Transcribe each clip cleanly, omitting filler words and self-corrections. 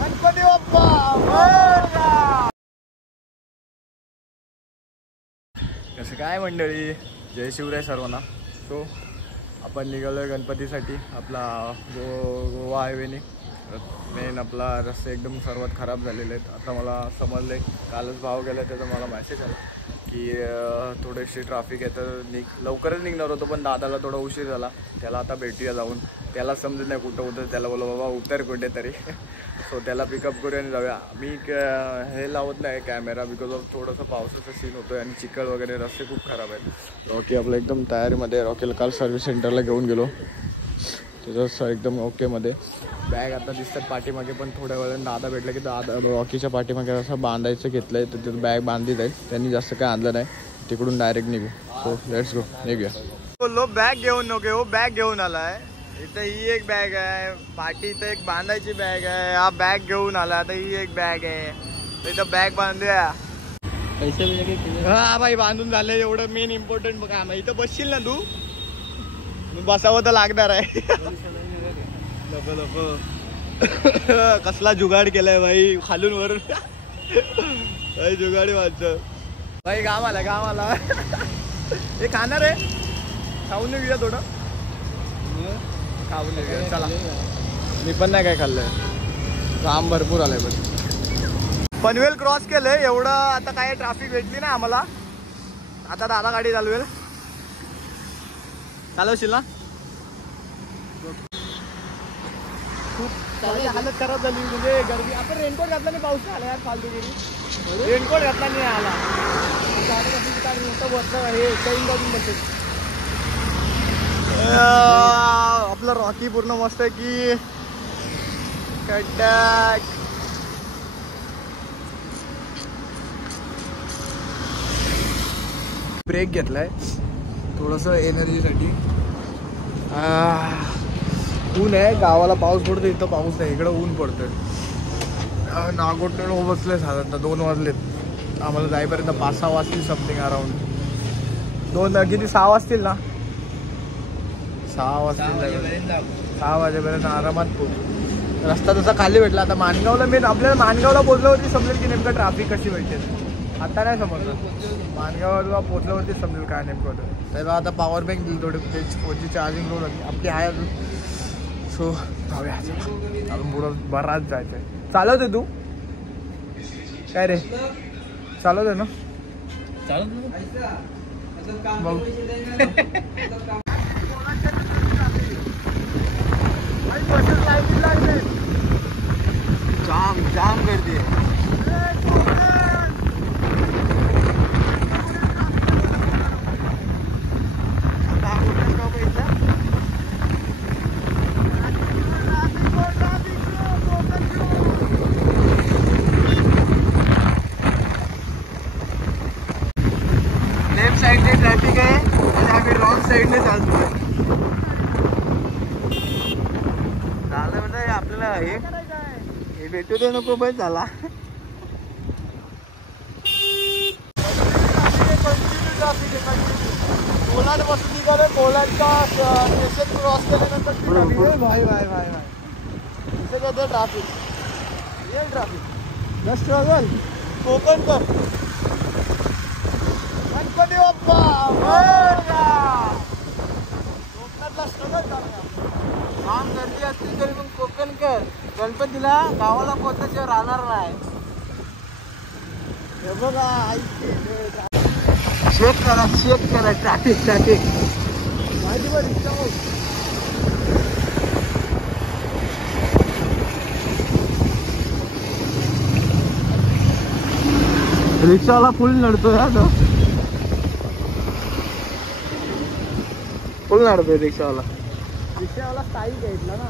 गणपती बाप्पा. कसं काय मंडळी, जय शिवराय सर्वांना. सो आपण निघालोय गणपतीसाठी. आपला गोवा हायवेने मेन आपला रस्ते एकदम सर्वात खराब झालेले आहेत. आता मला समजलं आहे, कालच भाव गेला त्याचा मला मेसेज आला की थोडीशी ट्रॅफिक आहे तर लवकरच निघणार होतो, पण दादाला थोडा उशीर झाला. त्याला आता भेटूया जाऊन. त्याला समजत नाही कुठं होतं, त्याला बोला बाबा उतर कुठेतरी. सो त्याला पिकअप करूया आणि जाऊया. मी हे लावत नाही कॅमेरा बिकॉज ऑफ थोडंसं पावसाचा सीन होतो आणि चिखल वगैरे, रस्ते खूप खराब आहेत. रॉकी आपलं एकदम तयारीमध्ये. रॉकीला काल सर्व्हिस सेंटरला घेऊन गेलो, त्याचं एकदम ओकेमध्ये. बॅग आता दिसतात पाठीमागे, पण थोड्या वेळाने दादा भेटलं की दादा रॉकीच्या पाठीमागे असं बांधायचं घेतलं आहे, तर तिथं बॅग बांधली जाईल. त्यांनी जास्त काय आणलं नाही, तिकडून डायरेक्ट निघू. सो लेट्स गो, निघूया. बोललो बॅग घेऊन नको, बॅग घेऊन आलाय. इथं ही एक बॅग आहे, पाठी इथं एक बांधायची बॅग आहे. हा बॅग घेऊन आला, आता ही एक बॅग आहे. इथं बॅग बांधूया. हा भाई बांधून झालं. एवढं मेन इम्पॉर्टंट काम आहे. इथं बसशील ना तू, बसावं तर लागणार आहे. नको नको. कसला जुगाड केलाय भाई, खालून वरून भाई जुगाडी वाजत भाई. गावाला हे खाणार आहे, खाऊन घेऊया थोडं, खाऊन घेऊया. चला, मी पण नाही काय खाल्लंय, काम भरपूर आलंय. बस पनवेल क्रॉस केलंय एवढं. आता काय ट्रॅफिक भेटली ना आम्हाला. आता दादा गाडी चालवशील ना. खूप हालत खराब झाली, म्हणजे गर्दी. आपण रेनकोट घातला नाही, पाऊस आला यार फालतूगिरी. रेनकोट घातला नाही आला, हे चैन बाजून बसेल. आपलं रॉकी पूर्ण मस्त आहे की कटॅक. ब्रेक घेतलाय थोडंसं एनर्जीसाठी. ऊन आहे, गावाला पाऊस पडतो, इथं पाऊस नाही. इकडं ऊन पडतोय. नागोठणे बसले साधारणतः 2 वाजलेत. आम्हाला जाईपर्यंत 5-6 वाजतील समथिंग अराउंड. 2 किती 6 वाजतील ना, 6 वाजतील. 6 वाजेपर्यंत आरामात पोहोचू. रस्ता तसा खाली भेटला. आता माणगावला मेन आपल्याला माणगावला पोहोचल्यावरती समजेल की नेमकं ट्रॅफिक कशी भेटेल. आता नाही समजलं, माणगावला पोहोचल्यावरती समजेल काय नेमकं होतं. त्याला आता पॉवर बँक दिली थोडी, फोनची चार्जिंग लोड आपली आहे अजून. सो जाऊया, अजून पुढं बराच जायचं आहे. चालवते तू काय रे, चालवते ना. जाम गर्दी आहे. लेफ्ट साइडने ट्रॅफिक आहे आणि आम्ही रॉंग साईडने चालतोय. झालं म्हणजे आपल्याला हे भेटू दे नको पण झाला. कोलाड बसून निघालोय. कोलाडचा स्टेशन क्रॉस केल्यानंतर भाई तिथे काय traffic, real traffic. The struggle कोकणकर. गणपती बाप्पा. कोकणातला स्ट्रगल झाला. काम गर्दी असली तरी पण कोकणकर गणपतीला गावाला पोहोचल्याशिवाय राहणार नाही. हे बघा, चेक करा ट्रॅफिक माझी पण रिक्षा. रिक्षावाला फुल नडतोय हा तो, फुल नडतोय रिक्षावाला. स्थायिक आहे इथला ना,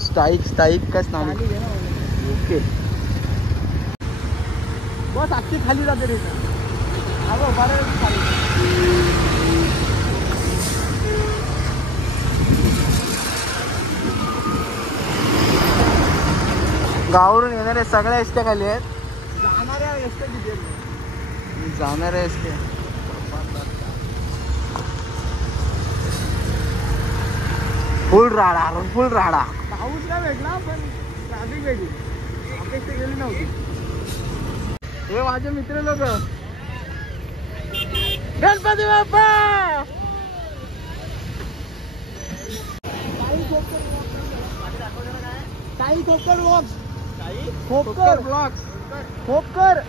स्थायिक का स्थानिक आहे ना. ओके, बस अख्खी खाली जाते रिक्षा. अगं बरं खाली. गावावरून येणाऱ्या सगळ्या एसट्या खाली आहेत. जाणाऱ्या एसट्या किती आहेत? जाणाऱ्या एसट्या फुल राडा, फुल राडा. पाऊस नाही भेटला पण ट्रॅफिक भेटली, अपेक्षा गेली नव्हती. हे माझे मित्र लोक. गणपती बाप्पा. काही Khopkar blogs, Khopkar blogs, Khopkar.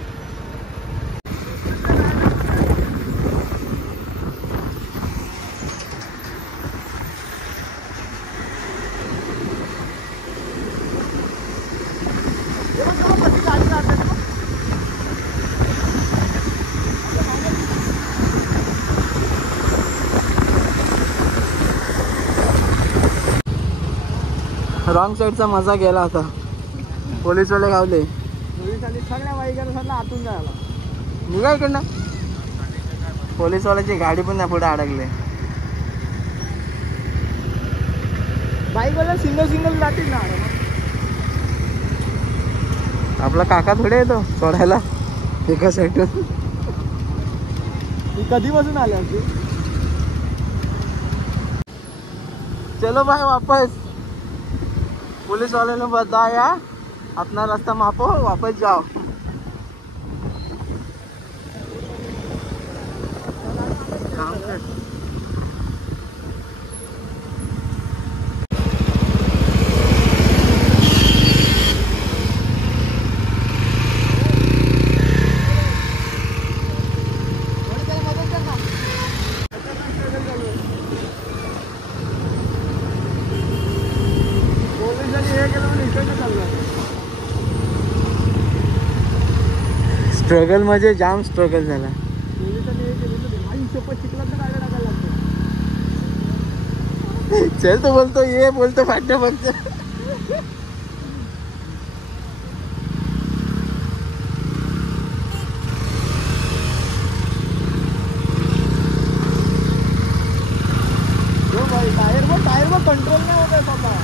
Wrong साईडचा मजा गेला होता. पोलीसवाले गावले. पोलिसांनी सगळ्या बाईकांना आतून जायला निघा इकडनं. पोलीसवाल्याची गाडी पण पुढे अडकले. बाईकवाला सिंगल जातील ना. आपला काका थोडे येतो सोडायला एका साईडून. कधीपासून आले होते. चलो भाई वापस. पुलिस वाले ने बताया अपना रास्ता मापो, वापस जाओ. स्ट्रगल म्हणजे जाम स्ट्रगल झाला. चल तो बोलतो ये बोलतो फाटण्या फक्त. टायर वर कंट्रोल नाही होत आहे बाबा.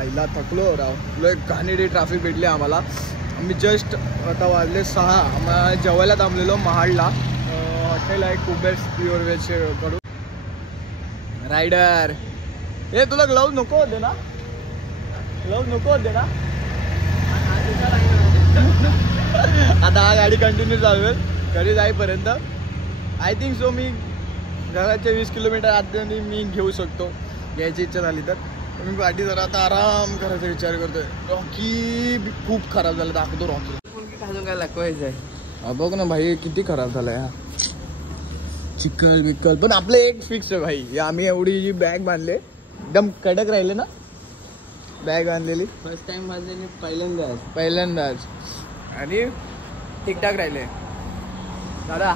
आईला थकलो राव. तुला एक घाणेरडी ट्रॅफिक भेटली आम्हाला. आम्ही जस्ट आता वाजले 6. आम्हाला जेवायला थांबलेलो महाडला. हॉटेल आहे कुबेर्स प्युअर व्हेज करून. रायडर हे तुला ग्लव्ज नको होते ना. ग्लव्ज नको होते ना. आता हा गाडी कंटिन्यू चालवेल घरी जाईपर्यंत. आय थिंक सो मी घराच्या 20 किलोमीटर आतमध्ये मी घेऊ शकतो. घ्यायची इच्छा झाली तर. मी गाडी जरा आता आराम करायचा विचार करतोय. रॉकी खूप खराब झाला. दाखवतो रॉकी. अजून काय दाखवायचं आहे. बघ ना भाई किती खराब झालाय हा. चिखल बिकल. पण आपलं एक फिक्स आहे भाई. आम्ही एवढी जी बॅग बांधले एकदम कडक राहिले ना. बॅग बांधलेली फर्स्ट टाइम बांधलेली पहिल्यांदाच आणि ठीकठाक राहिले. दादा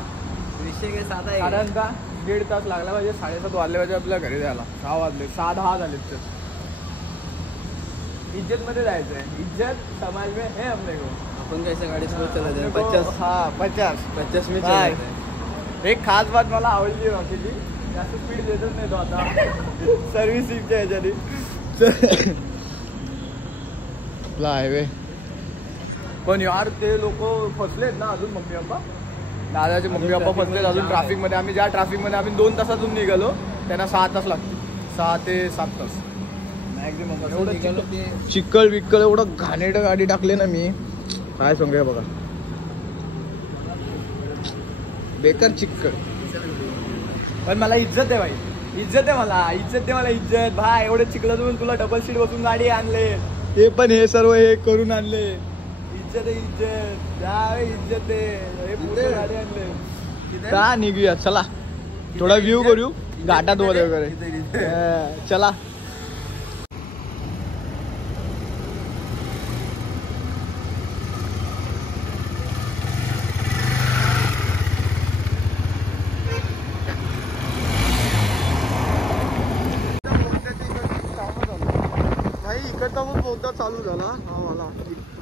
विषय काय साधा आहे. साधारणतः 1.5 तास लागला पाहिजे. 7:30 वाजले पाहिजे आपल्या घरी जायला. 6 वाजले 6:10 झाले. तर इज्जत मध्ये जायचं आहे. इज्जत समाज में है अपने को. आपण कैसे गाडी स्लो चलत आहे. 50. हा 50 मी काय एक खास बात मला आवडली रॉकीची. जास्त स्पीड देतच नाही तो आता सर्व्हिसिंगच्या ह्याच्यानी. आपला हायवे. पण यार ते लोक फसलेत ना अजून. मम्मी पप्पा दादाचे मम्मी पप्पा फसलेत अजून ट्रॅफिकमध्ये. आम्ही ज्या ट्रॅफिकमध्ये आम्ही 2 तासातून निघालो त्यांना 6 तास लागतील. 6 ते 7 तास मॅक्झिमम. एवढं चिखल बिक्कल एवढं घाणेरडं गाडी टाकले ना मी काय सांगूया. बघा बेकार चिखल. पण मला इज्जत आहे भाई. इज्जत आहे मला. इज्जत भाई. एवढं चिखलातून तुला डबल सीट बसून गाडी आणले. हे पण हे सर्व हे करून आणले. इज्जत आहे. इज्जत आहे. पुढे गाडी आणले. का निघूया चला. थोडा व्ह्यू करू घाटात वगैरे. चला चालू झाला हा मला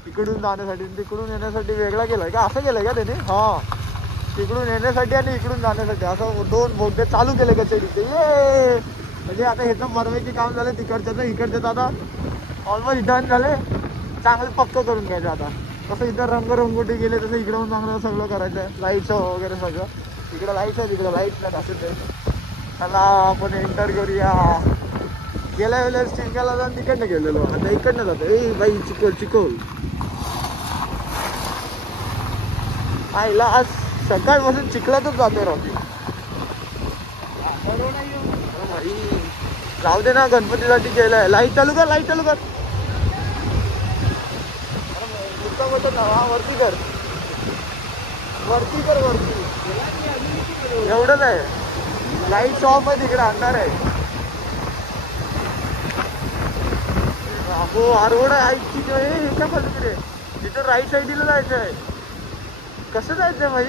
इकडून जाण्यासाठी तिकडून येण्यासाठी वेगळा केलाय का असं केलंय का त्याने हा तिकडून येण्यासाठी आणि इकडून जाण्यासाठी असं 2 बोगदे चालू केले का ते ये म्हणजे आता ह्याचं बनवायचे काम झालं तिकडचं तर इकडचं आता ऑलमोस्ट डन झाले चांगलं पक्क करून घ्यायचं आता कसं इथं रंगरंगोटी गेले तसं इकडं चांगलं सगळं करायचं आहे लाईटचं वगैरे सगळं इकडं लाईट आहे तिकडं लाईट नाही असं ते चला आपण एंटर करूया गेल्या वेळेस चिंकाला जाऊन तिकडनं गेलेलो आता इकडनं जातो ए बाई चिकोल आईला आज सकाळपासून चिखलातच जातोय राहते जाऊ दे ना गणपतीसाठी केलंय लाईट चालू कर वरती कर एवढंच आहे लाईट ऑफ आहे तिकडे अंधार आहे हो आरवड ऐकची एका पलीकडे तिथं राईट साईडला जायचं आहे कसं जायचं भाई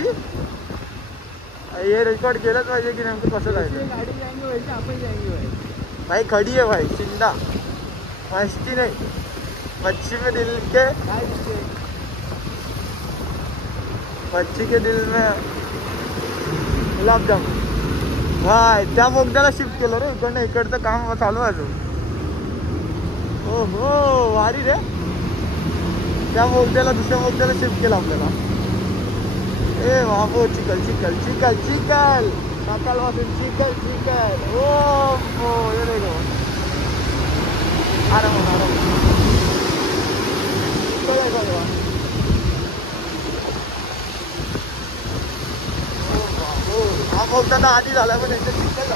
हे रेकॉर्ड केलंच पाहिजे की नेमकं कसं जायचं गाडी जाएंगे वैसे आपण जाएंगे भाई भाई खड़ी है भाई चिंदा मस्ती नहीं बच्ची में दिल के बच्ची के दिल में गुलाबजामुन भाई त्या बोगद्याला शिफ्ट केलं रे इकडचं काम चालू आहे अजून हो हो भारी रे त्या बोगद्याला दुसऱ्या बोगद्याला शिफ्ट केलं आपल्याला ए बाबू चिकल सकाळपासून चिकल ओ हो ये देखो आराम हा बोगदा तर आधी झाला पण एकदम चिकल झाला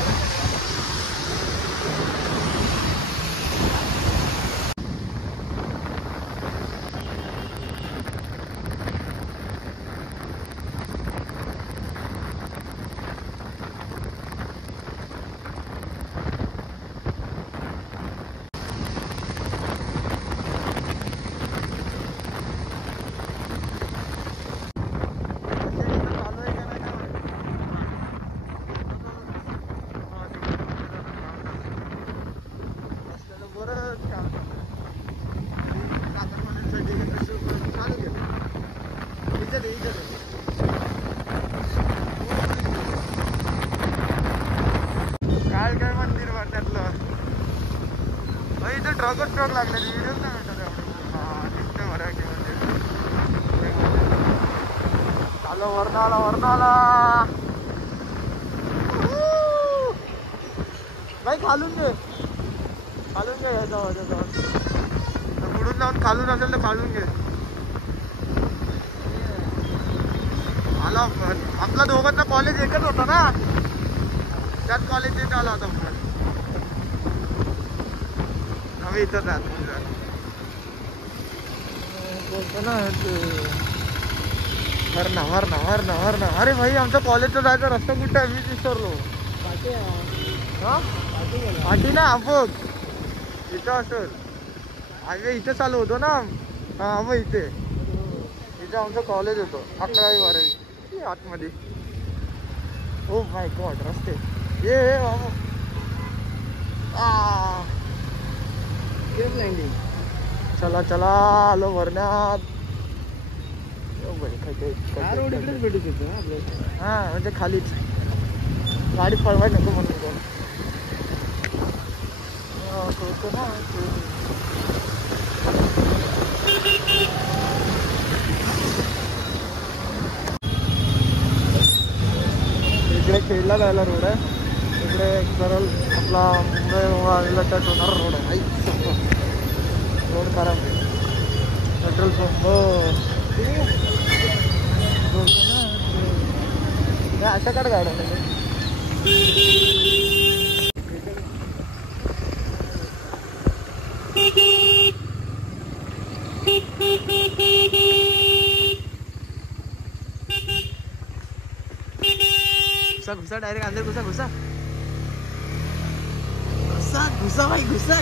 काय मंदिर वाटतलं इथं ट्रक लागले व्हिडिओ नाही भेटत चालो वरणाला भाई खालून घे पुढून जाऊन खालून असेल तर खालून घे आला आपला दोघांचा कॉलेज एकच होता ना त्याच कॉलेज आला होता आम्ही इथं बोलतो ना वरना अरे भाई आमचा कॉलेजचा जायचा रस्ता कुठे आहे मीच विसरलो पाठी ना बघ इथं असेल आम्ही इथे चालू होतो ना हा मग इथे आमचं कॉलेज होतं 11वी 12वी आतमध्ये ओ माय गॉड रस्ते ये बाबा चला आलो वरण्यात भेटू शकतो हा म्हणजे खालीच गाडी पळवाय नको म्हणून ना इकडे खेडला जायला रोड आहे इकडे सरळ आपला मुंबई टच होणार रोड आहे रोड खराब आहे पेट्रोल पंप अशा काढ गाड्या घुसा डायरेक्ट अंदर घुसा भाई घुसा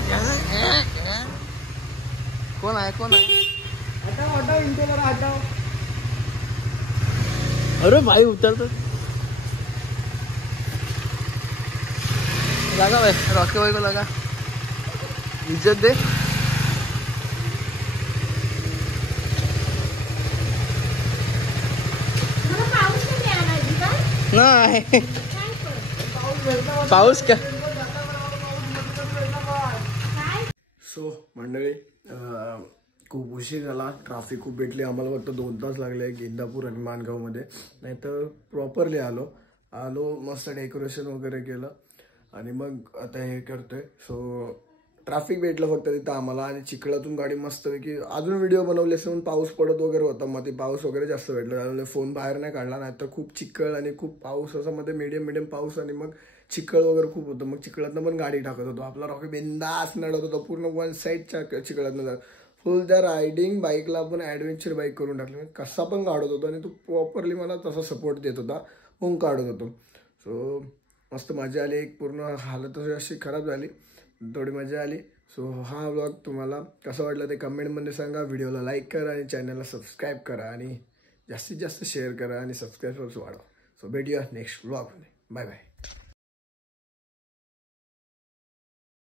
कोण आहे हटाओ अरे भाई उतरतो लगा भाई रॉकी भाई को लगा इज्जत दे नाही पाऊस का सो मंडळी खूप उशीर झाला. ट्रॅफिक खूप भेटली आम्हाला. फक्त 2 तास लागले इंदापूर आणि माणगावमध्ये. नाही तर प्रॉपरली आलो मस्त डेकोरेशन वगैरे केलं आणि मग आता हे करतोय. सो ट्रॅफिक भेटलं फक्त तिथं आम्हाला आणि चिखलातून गाडी मस्तपैकी अजून व्हिडिओ बनवले असं पाऊस पडत वगैरे होता. मग ते पाऊस वगैरे जास्त भेटलं त्यामुळे फोन बाहेर नाही काढला. नाही तर खूप चिखल आणि खूप पाऊस असं मध्ये मीडियम पाऊस आणि मग चिखल वगैरे खूप होतं. मग चिखलातनं पण गाडी टाकत होतो. आपला रॉकी बिंदास नडत होता पूर्ण 1 साईडच्या चिखलातनं फुल त्या रायडिंग बाईकला आपण ॲडव्हेंचर बाईक करून टाकली. कसा पण काढत होतो आणि तो प्रॉपरली मला तसा सपोर्ट देत होता म्हणून काढत होतो. सो मस्त मजा आली. एक पूर्ण हालत अशी खराब झाली. थोडी मजा आली. सो हा व्लॉग तुम्हाला कसा वाटला ते कमेंटमध्ये सांगा. व्हिडिओला लाईक करा आणि चॅनलला सबस्क्राईब करा आणि जास्तीत जास्त शेअर करा आणि सबस्क्राईबर्स वाढवा. सो भेटूया नेक्स्ट व्लॉगमध्ये. Bye bye.